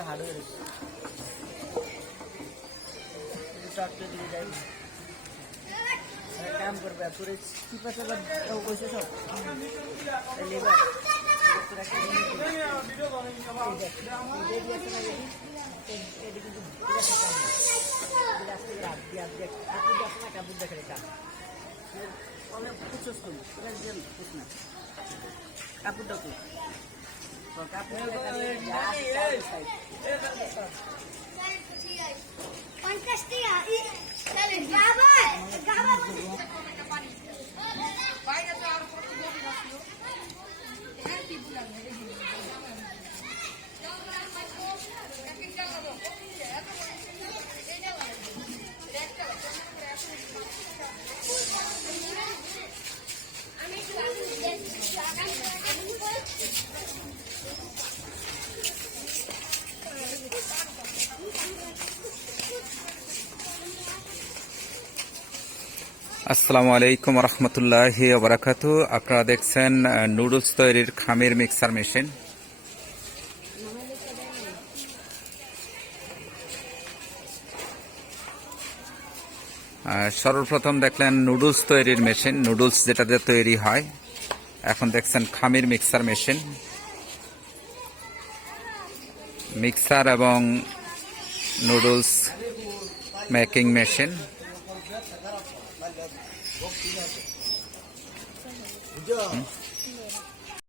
পুরো হার্ড হয়ে গেছে টকটা দিয়ে যাই काम करबे पूरे चिपा सब कैसे सब लेबर पूरा वीडियो আসসালামু আলাইকুম রহমতুল্লাহি ওয়া বারাকাতুহু। আপনারা দেখছেন নুডলস তৈরির খামির মিক্সার মেশিন। সর্বপ্রথম দেখলেন নুডলস তৈরির মেশিন, নুডলস যেটাতে তৈরি হয়। এখন দেখছেন খামির মিক্সার মেশিন, মিক্সার এবং নুডলস মেকিং মেশিন।